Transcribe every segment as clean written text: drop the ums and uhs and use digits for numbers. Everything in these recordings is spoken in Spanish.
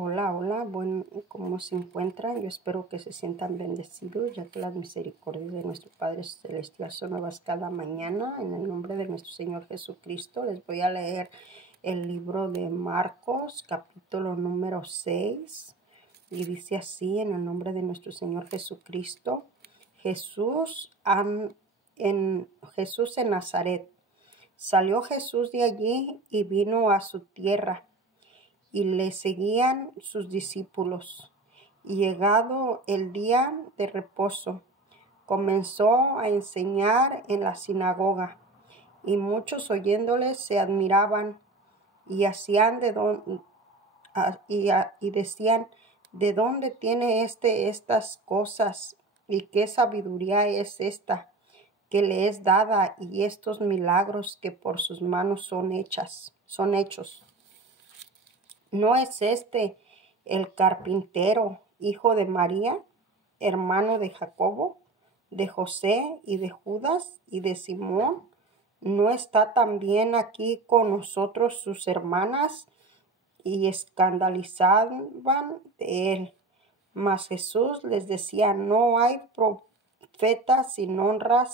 Hola, hola, bueno, ¿cómo se encuentran? Yo espero que se sientan bendecidos, ya que las misericordias de nuestro Padre Celestial son nuevas cada mañana. En el nombre de nuestro Señor Jesucristo, les voy a leer el libro de Marcos, capítulo número 6, y dice así, en el nombre de nuestro Señor Jesucristo, Jesús en Nazaret. Salió Jesús de allí y vino a su tierra, y le seguían sus discípulos. Y llegado el día de reposo, comenzó a enseñar en la sinagoga, y muchos oyéndole se admiraban y decían, ¿de dónde tiene estas cosas? ¿Y qué sabiduría es esta que le es dada, y estos milagros que por sus manos son hechos? ¿No es este el carpintero, hijo de María, hermano de Jacobo, de José y de Judas y de Simón? ¿No está también aquí con nosotros sus hermanas? Y escandalizaban de él. Mas Jesús les decía, no hay profeta sin honra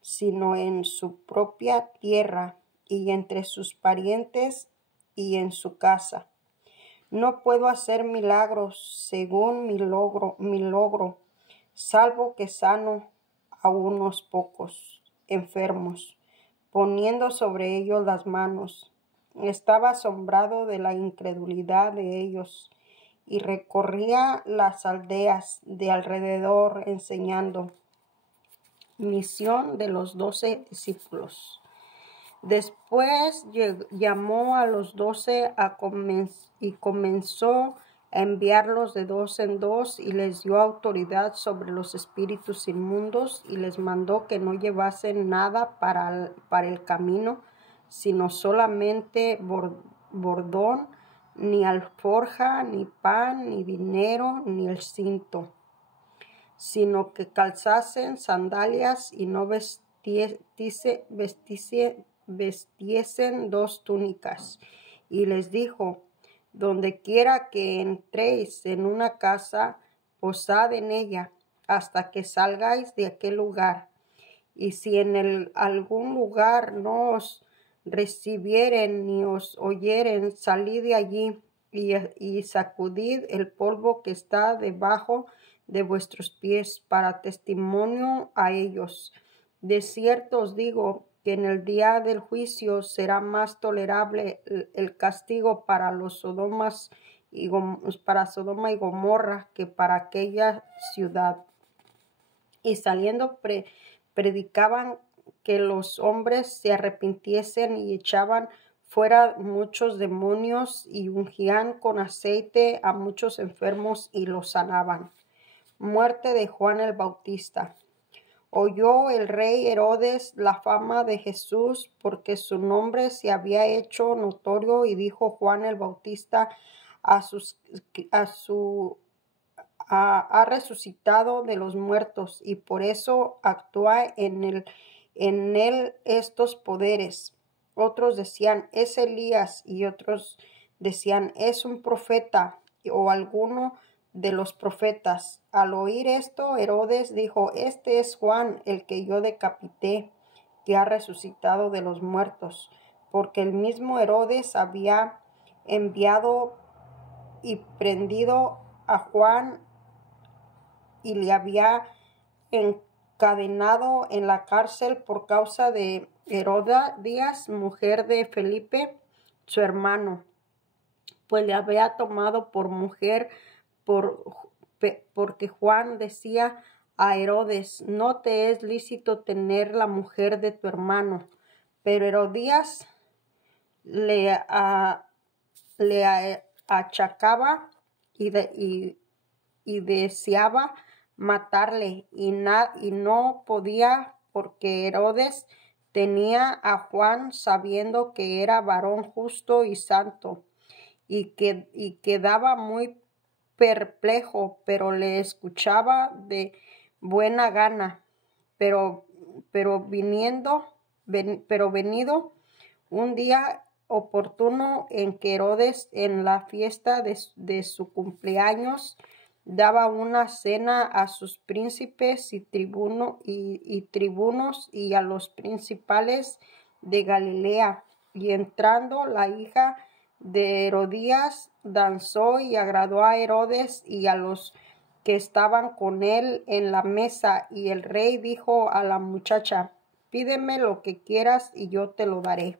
sino en su propia tierra y entre sus parientes y en su casa. No puedo hacer milagros según mi logro, salvo que sano a unos pocos enfermos, poniendo sobre ellos las manos. Estaba asombrado de la incredulidad de ellos y recorría las aldeas de alrededor enseñando. Misión de los 12 discípulos. Después llamó a los 12 y comenzó a enviarlos de dos en dos, y les dio autoridad sobre los espíritus inmundos, y les mandó que no llevasen nada para el camino, sino solamente bordón, ni alforja, ni pan, ni dinero, ni el cinto, sino que calzasen sandalias y no vestiesen 2 túnicas. Y les dijo, donde quiera que entréis en una casa, posad en ella hasta que salgáis de aquel lugar. Y si en algún lugar no os recibieren ni os oyeren, salid de allí y sacudid el polvo que está debajo de vuestros pies para testimonio a ellos. De cierto os digo que en el día del juicio será más tolerable el castigo para Sodoma y Gomorra que para aquella ciudad. Y saliendo predicaban que los hombres se arrepintiesen, y echaban fuera muchos demonios, y ungían con aceite a muchos enfermos y los sanaban. Muerte de Juan el Bautista. Oyó el rey Herodes la fama de Jesús, porque su nombre se había hecho notorio, y dijo, Juan el Bautista ha resucitado de los muertos, y por eso actúa en él estos poderes. Otros decían, es Elías, y otros decían, es un profeta o alguno de los profetas. Al oír esto, Herodes dijo, este es Juan, el que yo decapité, que ha resucitado de los muertos, porque el mismo Herodes había enviado y prendido a Juan, y le había encadenado en la cárcel por causa de Herodías, mujer de Felipe, su hermano, pues le había tomado por mujer porque Juan decía a Herodes, no te es lícito tener la mujer de tu hermano. Pero Herodías le achacaba y deseaba matarle, y no podía, porque Herodes tenía a Juan, sabiendo que era varón justo y santo, y quedaba muy perplejo, pero le escuchaba de buena gana. Pero venido un día, oportuno en que Herodes, en la fiesta de su cumpleaños, daba una cena a sus príncipes y tribunos y a los principales de Galilea. Y entrando la hija de Herodías, danzó y agradó a Herodes y a los que estaban con él en la mesa. Y el rey dijo a la muchacha: pídeme lo que quieras y yo te lo daré.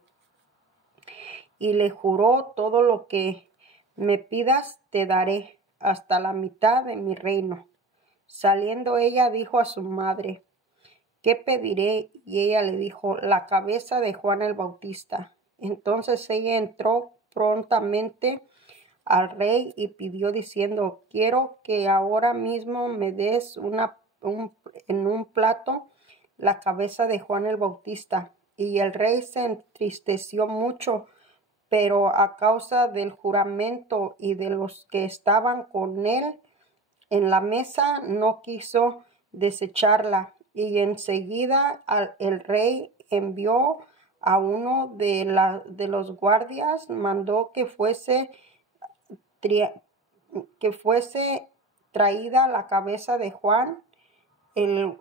Y le juró: todo lo que me pidas te daré, hasta la mitad de mi reino. Saliendo ella dijo a su madre: ¿qué pediré? Y ella le dijo: la cabeza de Juan el Bautista. Entonces ella entró prontamente al rey y pidió diciendo: quiero que ahora mismo me des en un plato la cabeza de Juan el Bautista. Y el rey se entristeció mucho, pero a causa del juramento y de los que estaban con él en la mesa, no quiso desecharla. Y enseguida el rey envió a uno de los guardias, mandó que fuese traída la cabeza de Juan. El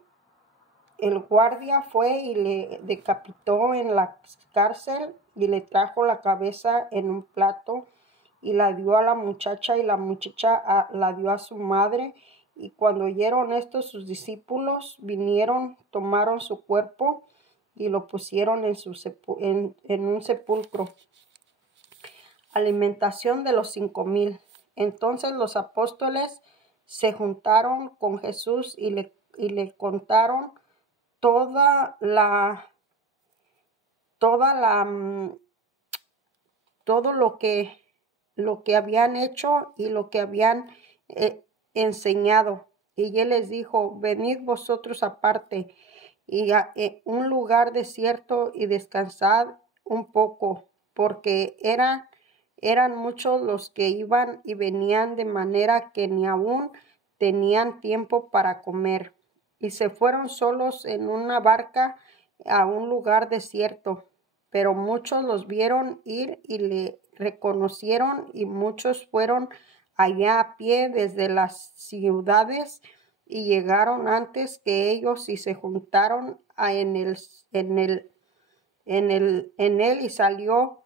guardia fue y le decapitó en la cárcel y le trajo la cabeza en un plato y la dio a la muchacha, y la muchacha la dio a su madre. Y cuando oyeron esto, sus discípulos vinieron, tomaron su cuerpo y lo pusieron en un sepulcro. Alimentación de los 5,000. Entonces los apóstoles se juntaron con Jesús y le contaron todo lo que habían hecho y lo que habían enseñado. Y él les dijo: venid vosotros aparte y a un lugar desierto y descansad un poco, porque eran muchos los que iban y venían, de manera que ni aún tenían tiempo para comer. Y se fueron solos en una barca a un lugar desierto. Pero muchos los vieron ir y le reconocieron, y muchos fueron allá a pie desde las ciudades y llegaron antes que ellos y se juntaron en él. Y salió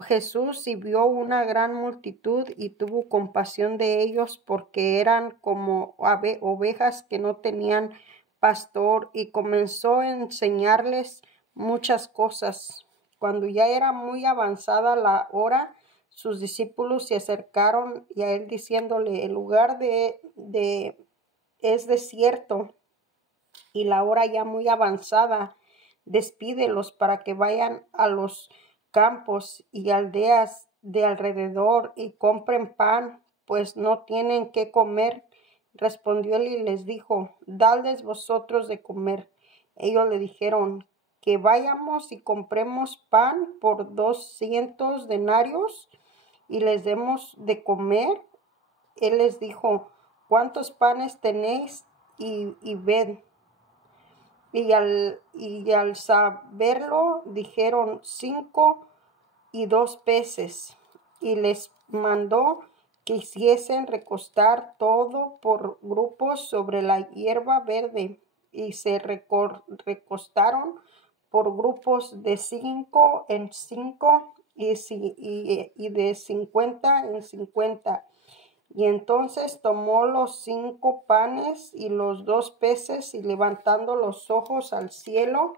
Jesús y vio una gran multitud y tuvo compasión de ellos, porque eran como ovejas que no tenían pastor, y comenzó a enseñarles muchas cosas. Cuando ya era muy avanzada la hora, sus discípulos se acercaron a él diciéndole: el lugar es desierto y la hora ya muy avanzada. Despídelos para que vayan a los campos y aldeas de alrededor y compren pan, pues no tienen qué comer. Respondió él y les dijo: dadles vosotros de comer. Ellos le dijeron: que vayamos y compremos pan por 200 denarios y les demos de comer. Él les dijo: ¿cuántos panes tenéis? Y ved. Y al saberlo, dijeron: 5 y 2 peces. Y les mandó que hiciesen recostar todo por grupos sobre la hierba verde. Y se recostaron por grupos de 5 en 5 y de 50 en 50. Y entonces tomó los 5 panes y los 2 peces, y levantando los ojos al cielo,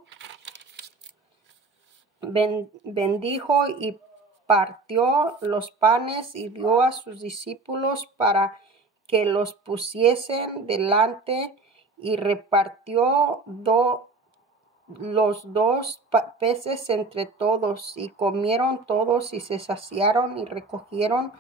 bendijo y partió los panes y dio a sus discípulos para que los pusiesen delante, y repartió los 2 peces entre todos, y comieron todos y se saciaron, y recogieron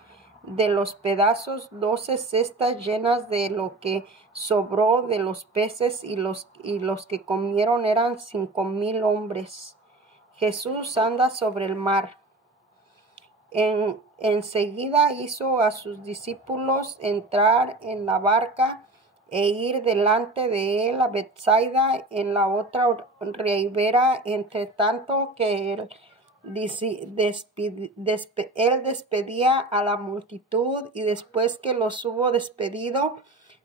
de los pedazos 12 cestas llenas de lo que sobró de los peces, y los que comieron eran 5,000 hombres. Jesús anda sobre el mar. Enseguida hizo a sus discípulos entrar en la barca e ir delante de él a Betsaida, en la otra ribera, entre tanto que él Él despedía a la multitud, y después que los hubo despedido,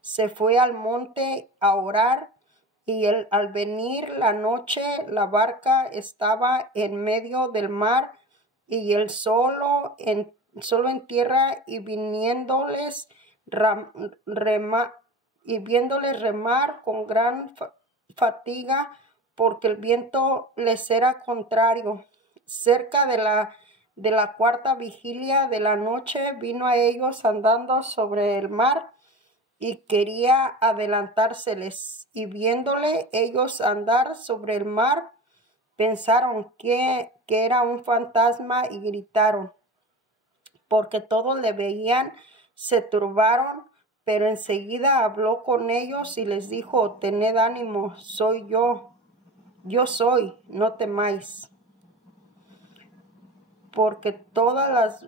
se fue al monte a orar. Y al venir la noche, la barca estaba en medio del mar, y él solo en tierra, y viéndoles remar con gran fatiga, porque el viento les era contrario. Cerca de la cuarta vigilia de la noche vino a ellos andando sobre el mar, y quería adelantárseles. Y viéndole ellos andar sobre el mar, pensaron que era un fantasma, y gritaron, porque todos le veían, se turbaron. Pero enseguida habló con ellos y les dijo: tened ánimo, soy yo soy, no temáis. Porque todos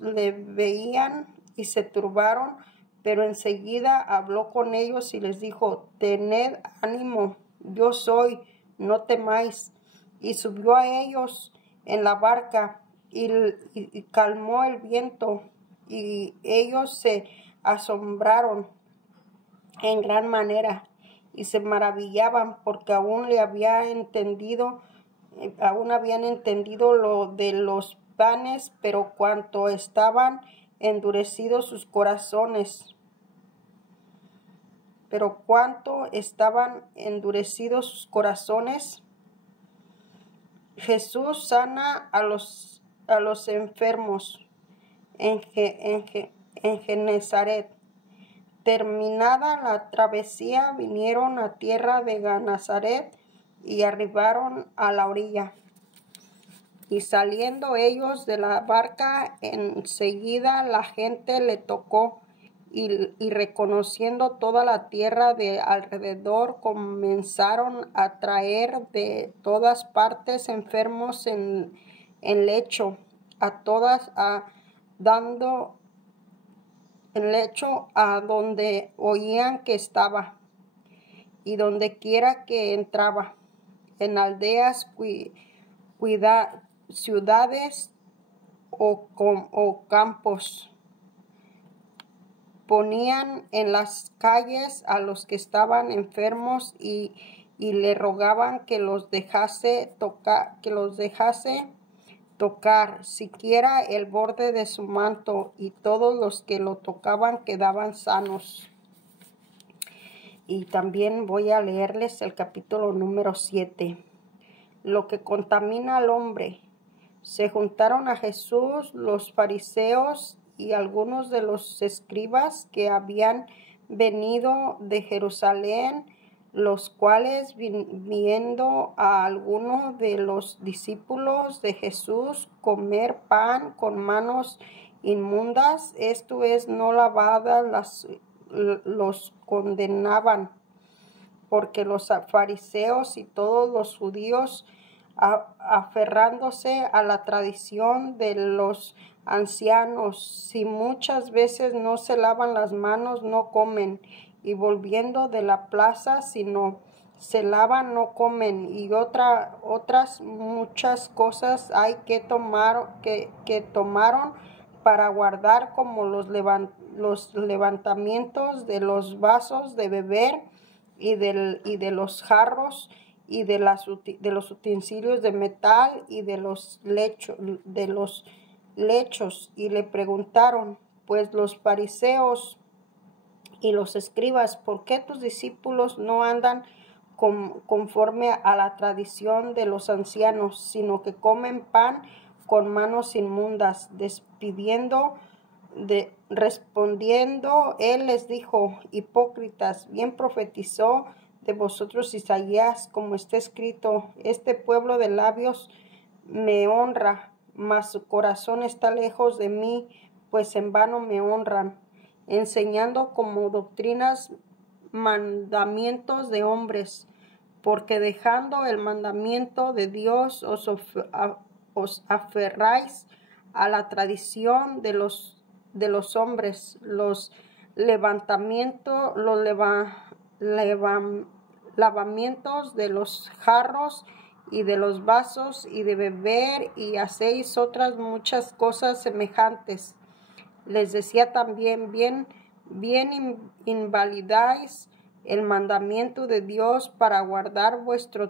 le veían y se turbaron, pero enseguida habló con ellos y les dijo: tened ánimo, yo soy, no temáis. Y subió a ellos en la barca, y calmó el viento, y ellos se asombraron en gran manera, y se maravillaban, porque aún habían entendido lo de los panes, pero cuanto estaban endurecidos sus corazones. Jesús sana a los enfermos en Genezaret. Terminada la travesía, vinieron a tierra de Nazaret, y arribaron a la orilla. Y saliendo ellos de la barca, enseguida la gente le tocó, y reconociendo toda la tierra de alrededor, comenzaron a traer de todas partes enfermos en lecho, dando el lecho a donde oían que estaba, y donde quiera que entraba, en aldeas, ciudades o campos. Ponían en las calles a los que estaban enfermos, y le rogaban que los dejase tocar siquiera el borde de su manto, y todos los que lo tocaban quedaban sanos. Y también voy a leerles el capítulo número 7. Lo que contamina al hombre. Se juntaron a Jesús los fariseos y algunos de los escribas que habían venido de Jerusalén, los cuales, viendo a algunos de los discípulos de Jesús comer pan con manos inmundas, esto es, no lavadas, los condenaban, porque los fariseos y todos los judíos, aferrándose a la tradición de los ancianos, si muchas veces no se lavan las manos, no comen, y volviendo de la plaza, si no se lavan, no comen, y otras muchas cosas hay que tomaron para guardar, como los levantamientos de los vasos de beber, y de los jarros, y de los utensilios de metal, y de los lechos. Y le preguntaron pues los fariseos y los escribas: ¿por qué tus discípulos no andan conforme a la tradición de los ancianos, sino que comen pan con manos inmundas? Respondiendo, él les dijo: hipócritas, bien profetizó de vosotros Isaías, como está escrito: este pueblo de labios me honra, mas su corazón está lejos de mí, pues en vano me honran, enseñando como doctrinas mandamientos de hombres. Porque dejando el mandamiento de Dios, os aferráis a la tradición de los hombres, los lavamientos de los jarros y de los vasos y de beber, y hacéis otras muchas cosas semejantes. Les decía también, bien invalidáis el mandamiento de Dios para guardar vuestra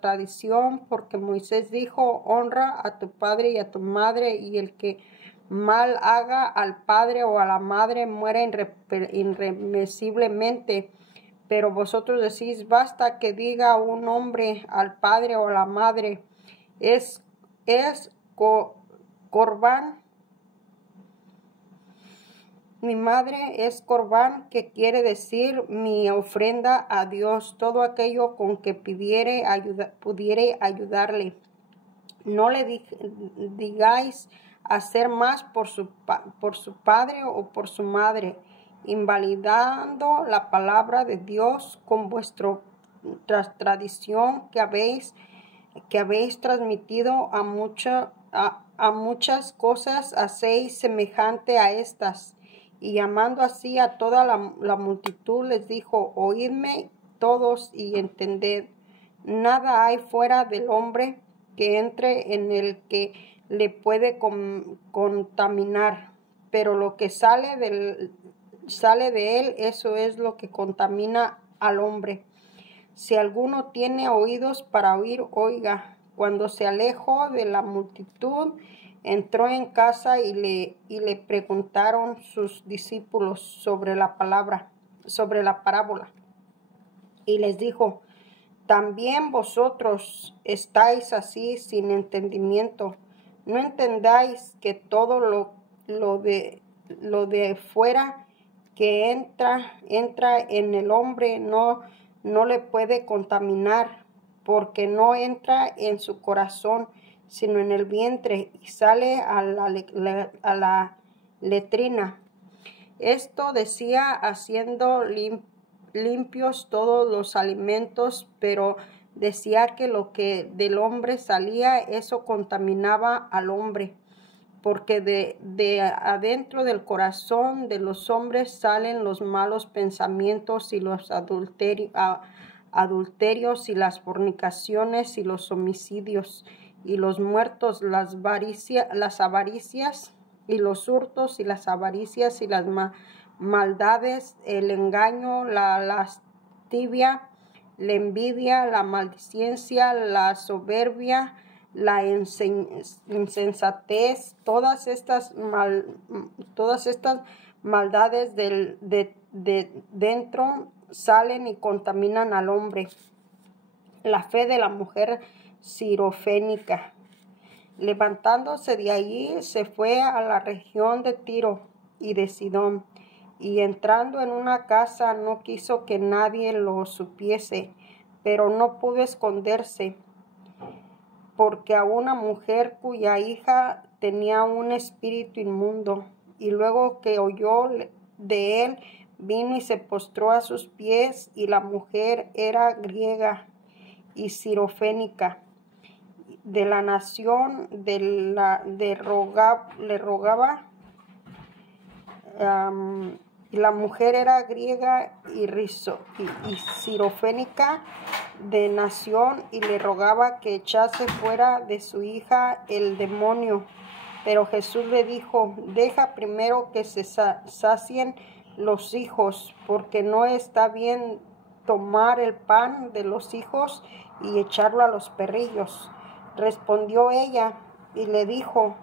tradición, porque Moisés dijo, honra a tu padre y a tu madre, y el que mal haga al padre o a la madre muera irremisiblemente. Pero vosotros decís, basta que diga un hombre al padre o a la madre, es corbán. Mi madre es corbán, que quiere decir mi ofrenda a Dios, todo aquello con que pudiere ayudarle. No le digáis hacer más por su padre o por su madre, invalidando la palabra de Dios con vuestra tradición que habéis transmitido a muchas cosas, hacéis semejante a estas. Y llamando así a toda la multitud, les dijo, oídme todos y entended, nada hay fuera del hombre que entre en el que le puede contaminar, pero lo que sale de él, eso es lo que contamina al hombre. Si alguno tiene oídos para oír, oiga. Cuando se alejó de la multitud, entró en casa y le preguntaron sus discípulos sobre la parábola. Y les dijo, ¿también vosotros estáis así sin entendimiento? ¿No entendáis que todo lo de fuera que entra en el hombre no le puede contaminar, porque no entra en su corazón, sino en el vientre, y sale a la letrina? Esto decía haciendo limpios todos los alimentos, pero decía que lo que del hombre salía, eso contaminaba al hombre, porque de adentro del corazón de los hombres salen los malos pensamientos y los adulterios y las fornicaciones y los homicidios y los muertos, las avaricias y los hurtos y las avaricias y las maldades, el engaño, la lascivia, la envidia, la maldicencia, la soberbia, la insensatez. Todas estas maldades de dentro salen y contaminan al hombre. La fe de la mujer sirofénica. Levantándose de allí, se fue a la región de Tiro y de Sidón, y entrando en una casa no quiso que nadie lo supiese, pero no pudo esconderse, porque a una mujer cuya hija tenía un espíritu inmundo, y luego que oyó de él, vino y se postró a sus pies, y la mujer era griega y sirofénica, de la nación le rogaba. Y la mujer era griega y sirofénica de nación, y le rogaba que echase fuera de su hija el demonio. Pero Jesús le dijo, deja primero que se sacien los hijos, porque no está bien tomar el pan de los hijos y echarlo a los perrillos. Respondió ella y le dijo,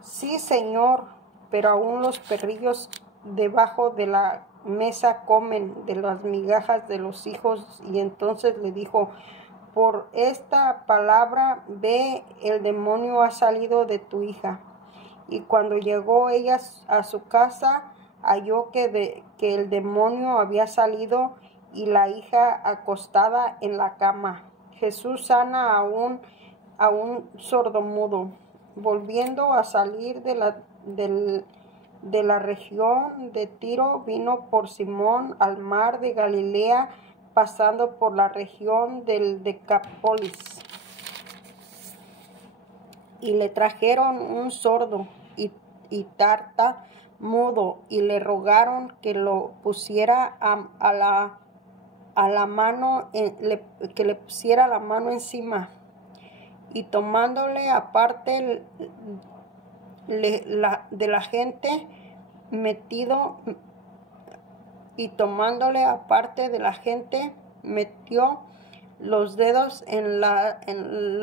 sí, Señor, pero aún los perrillos debajo de la mesa comen de las migajas de los hijos. Y entonces le dijo, por esta palabra, ve, el demonio ha salido de tu hija. Y cuando llegó ella a su casa, halló que el demonio había salido y la hija acostada en la cama. Jesús sana a un sordomudo. Volviendo a salir de la región de Tiro, vino por Simón al mar de Galilea, pasando por la región del Decápolis. Y le trajeron un sordo y tartamudo, y le rogaron que lo pusiera a a la mano, que le pusiera la mano encima, y tomándole aparte de la gente, metió los dedos en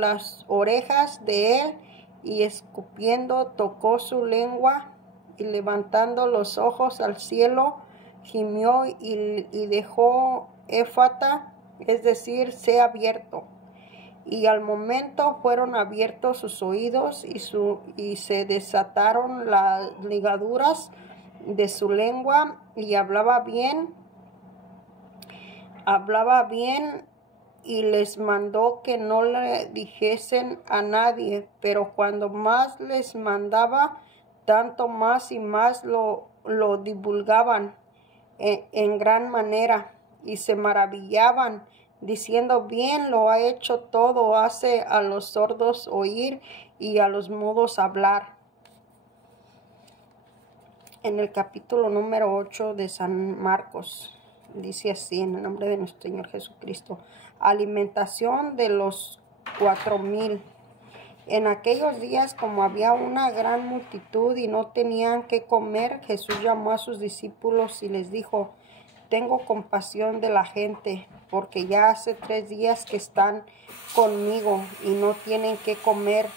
las orejas de él, y escupiendo tocó su lengua, y levantando los ojos al cielo, gimió y dejó Éfata, es decir, sea abierto. Y al momento fueron abiertos sus oídos y se desataron las ligaduras de su lengua, y hablaba bien, y les mandó que no le dijesen a nadie. Pero cuando más les mandaba, tanto más y más lo divulgaban en gran manera, y se maravillaban, diciendo: bien lo ha hecho todo, hace a los sordos oír y a los mudos hablar. En el capítulo número 8 de San Marcos, dice así, en el nombre de nuestro Señor Jesucristo: alimentación de los 4,000. En aquellos días, como había una gran multitud y no tenían qué comer, Jesús llamó a sus discípulos y les dijo: tengo compasión de la gente, porque ya hace 3 días que están conmigo y no tienen qué comer.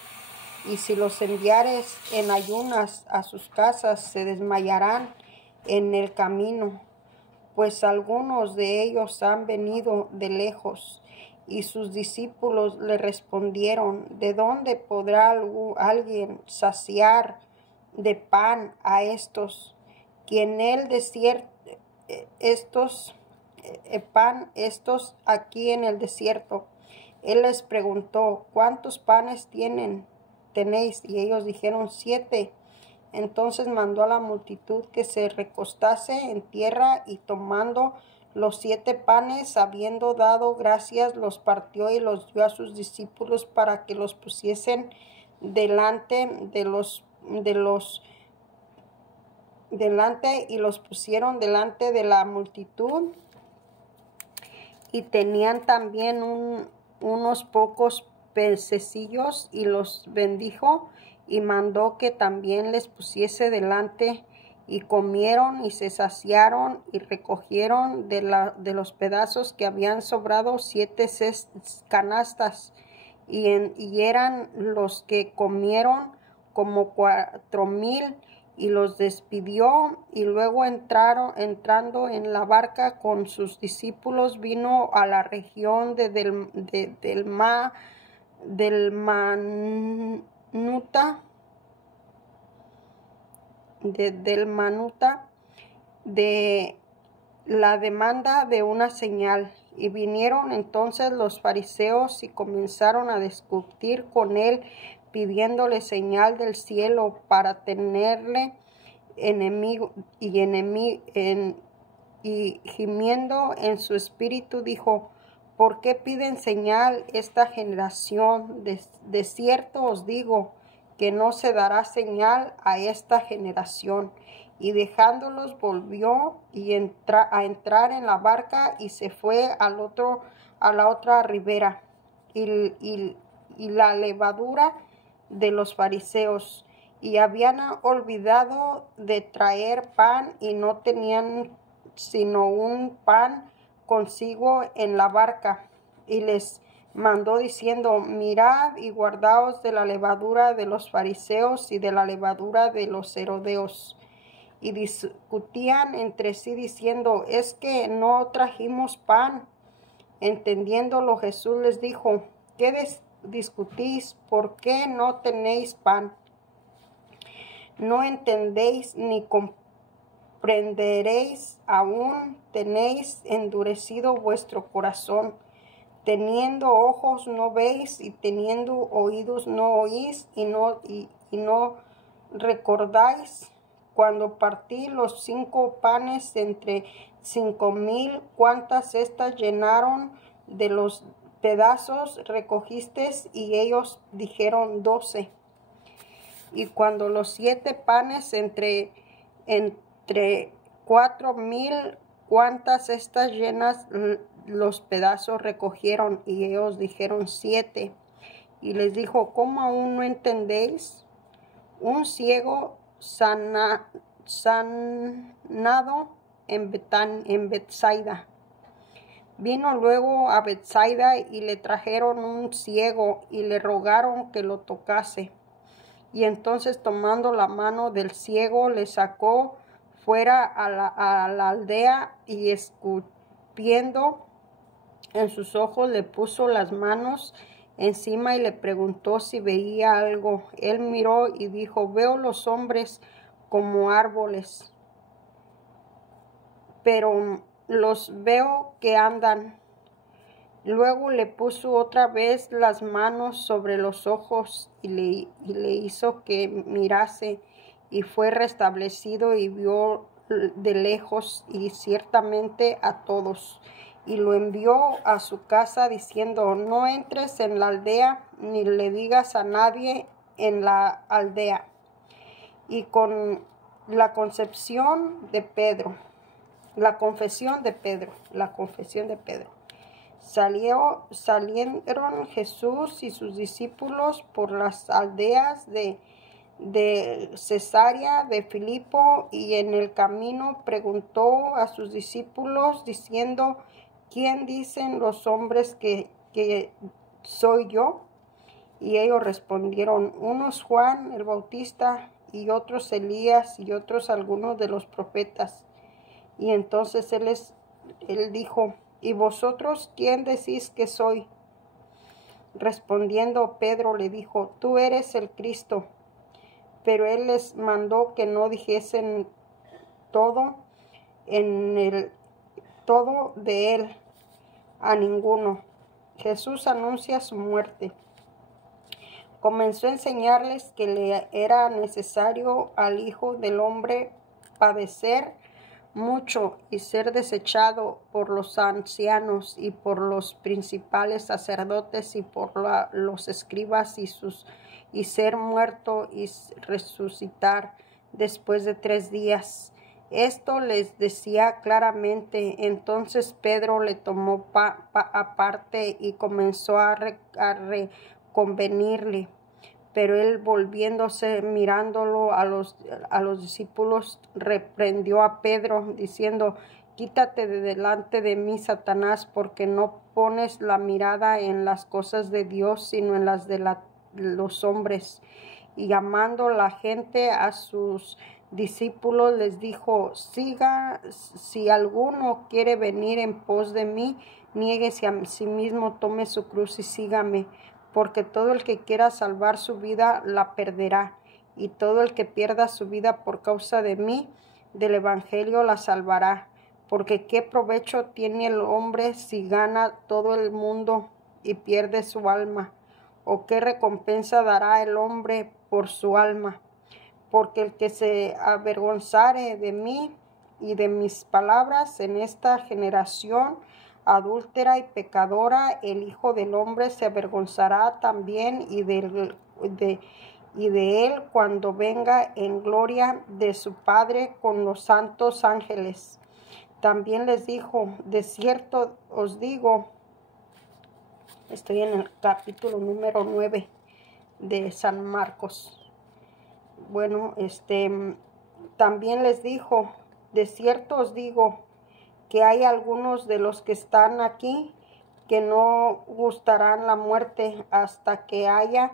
Y si los enviares en ayunas a sus casas, se desmayarán en el camino, pues algunos de ellos han venido de lejos. Y sus discípulos le respondieron: ¿de dónde podrá alguien saciar de pan a estos, quien el desierto, estos aquí en el desierto? Él les preguntó: ¿cuántos panes tenéis? Y ellos dijeron: 7. Entonces mandó a la multitud que se recostase en tierra, y tomando los 7 panes, habiendo dado gracias, los partió y los dio a sus discípulos para que los pusiesen y los pusieron delante de la multitud. Y tenían también unos pocos pececillos, y los bendijo, y mandó que también les pusiese delante, y comieron y se saciaron, y recogieron de los pedazos que habían sobrado 7 canastas, y eran los que comieron como 4,000. Y los despidió, y luego entrando en la barca con sus discípulos, vino a la región de Dalmanuta, de la demanda de una señal. Y vinieron entonces los fariseos y comenzaron a discutir con él, pidiéndole señal del cielo para tenerle enemigo. Y gimiendo en su espíritu dijo: ¿por qué piden señal esta generación? De cierto os digo que no se dará señal a esta generación. Y dejándolos volvió a entrar en la barca, y se fue a la otra ribera. Y la levadura de los fariseos, y habían olvidado de traer pan, y no tenían sino un pan consigo en la barca. Y les mandó diciendo: mirad y guardaos de la levadura de los fariseos y de la levadura de los herodeos. Y discutían entre sí diciendo: ¿es que no trajimos pan? Entendiéndolo, Jesús les dijo: ¿qué discutís? ¿Por qué no tenéis pan? ¿No entendéis ni comprenderéis aún? ¿Tenéis endurecido vuestro corazón? Teniendo ojos no veis, y teniendo oídos no oís, y no recordáis. Cuando partí los 5 panes entre 5,000, ¿cuántas cestas llenaron de los pedazos recogisteis? Y ellos dijeron: 12. Y cuando los 7 panes entre 4,000, ¿cuántas cestas llenas los pedazos recogieron? Y ellos dijeron 7. Y les dijo, ¿cómo aún no entendéis? Un ciego sanado en Betsaida. Vino luego a Betsaida y le trajeron un ciego y le rogaron que lo tocase. Y entonces tomando la mano del ciego le sacó fuera a la aldea y escupiendo en sus ojos le puso las manos encima y le preguntó si veía algo. Él miró y dijo, veo los hombres como árboles, pero los veo que andan. Luego le puso otra vez las manos sobre los ojos y le hizo que mirase, y fue restablecido y vio de lejos y ciertamente a todos. Y lo envió a su casa diciendo, no entres en la aldea ni le digas a nadie en la aldea. Y con la confesión de Pedro. Salieron Jesús y sus discípulos por las aldeas de Cesarea de Filipo, y en el camino preguntó a sus discípulos diciendo, ¿quién dicen los hombres que soy yo? Y ellos respondieron, unos Juan el Bautista, y otros Elías, y otros algunos de los profetas. Y entonces él dijo, ¿y vosotros quién decís que soy? Respondiendo Pedro le dijo, tú eres el Cristo. Pero él les mandó que no dijesen todo de él a ninguno. Jesús anuncia su muerte. Comenzó a enseñarles que le era necesario al Hijo del Hombre padecer mucho y ser desechado por los ancianos y por los principales sacerdotes y por los escribas y ser muerto y resucitar después de 3 días. Esto les decía claramente. Entonces Pedro le tomó aparte y comenzó a reconvenirle. Pero él, volviéndose, mirándolo a los discípulos, reprendió a Pedro, diciendo, quítate de delante de mí, Satanás, porque no pones la mirada en las cosas de Dios, sino en las de los hombres. Y llamando la gente a sus discípulos, les dijo, si alguno quiere venir en pos de mí, niéguese a sí mismo, tome su cruz y sígame. Porque todo el que quiera salvar su vida la perderá, y todo el que pierda su vida por causa de mí, del evangelio, la salvará. Porque qué provecho tiene el hombre si gana todo el mundo y pierde su alma, o qué recompensa dará el hombre por su alma. Porque el que se avergonzare de mí y de mis palabras en esta generación adúltera y pecadora, el Hijo del Hombre se avergonzará también y de él cuando venga en gloria de su Padre con los santos ángeles. También les dijo, de cierto os digo, estoy en el capítulo número 9 de San Marcos. Bueno, también les dijo, de cierto os digo, que hay algunos de los que están aquí que no gustarán la muerte hasta que haya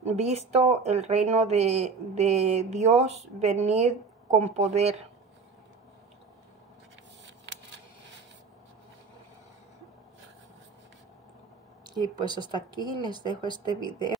visto el reino de Dios venir con poder. Y pues hasta aquí les dejo este video.